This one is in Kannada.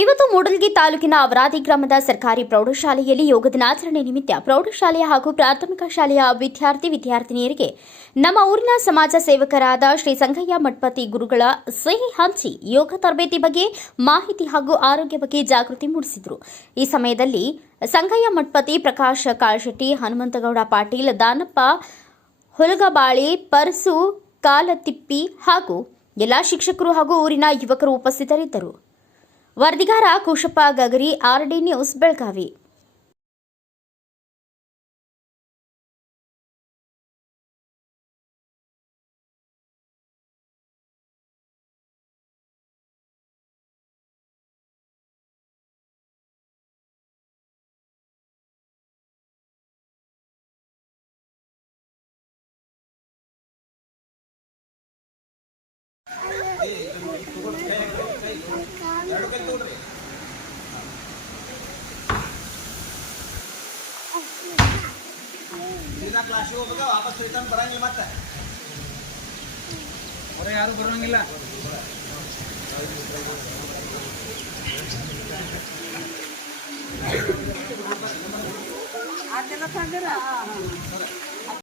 ಇವತ್ತು ಮೂಡಲ್ಗಿ ತಾಲೂಕಿನ ಅವರಾದಿ ಗ್ರಾಮದ ಸರ್ಕಾರಿ ಪ್ರೌಢಶಾಲೆಯಲ್ಲಿ ಯೋಗ ದಿನಾಚರಣೆ ನಿಮಿತ್ತ ಪ್ರೌಢಶಾಲೆಯ ಹಾಗೂ ಪ್ರಾಥಮಿಕ ಶಾಲೆಯ ವಿದ್ಯಾರ್ಥಿ ವಿದ್ಯಾರ್ಥಿನಿಯರಿಗೆ ನಮ್ಮ ಊರಿನ ಸಮಾಜ ಸೇವಕರಾದ ಶ್ರೀ ಸಂಗಯ್ಯ ಮಠಪತಿ ಗುರುಗಳ ಸಿಹಿ ಹಂಚಿ ಯೋಗ ತರಬೇತಿ ಬಗ್ಗೆ ಮಾಹಿತಿ ಹಾಗೂ ಆರೋಗ್ಯ ಬಗ್ಗೆ ಜಾಗೃತಿ ಮೂಡಿಸಿದರು. ಈ ಸಮಯದಲ್ಲಿ ಸಂಗಯ್ಯ ಮಠಪತಿ ಪ್ರಕಾಶ ಕಾಳಶೆಟ್ಟಿ, ಹನುಮಂತಗೌಡ ಪಾಟೀಲ್, ದಾನಪ್ಪ ಹುಲಗಬಾಳಿ, ಪರಸು, ಕಾಲತಿಪ್ಪಿ ಹಾಗೂ ಎಲ್ಲ ಶಿಕ್ಷಕರು ಹಾಗೂ ಊರಿನ ಯುವಕರು ಉಪಸ್ಥಿತರಿದ್ದರು. ವರದಿಗಾರ ಕುಶಪ್ಪ ಗಗರಿ ಆರ್ಡಿ ನ್ಯೂಸ್ ಬೆಳಗಾವಿ. ದಿನ ಕ್ಲಾಸಿಗೆ ಹೋಗ್ಬೇಕು ವಾಪಸ್ ರಿಟರ್ನ್ ಬರಂಗಿಲ್ಲ ಮತ್ತೆ ಹೊರ ಯಾರು ಬರೋಂಗಿಲ್ಲ ಅದೆಲ್ಲ ತಂದಿರ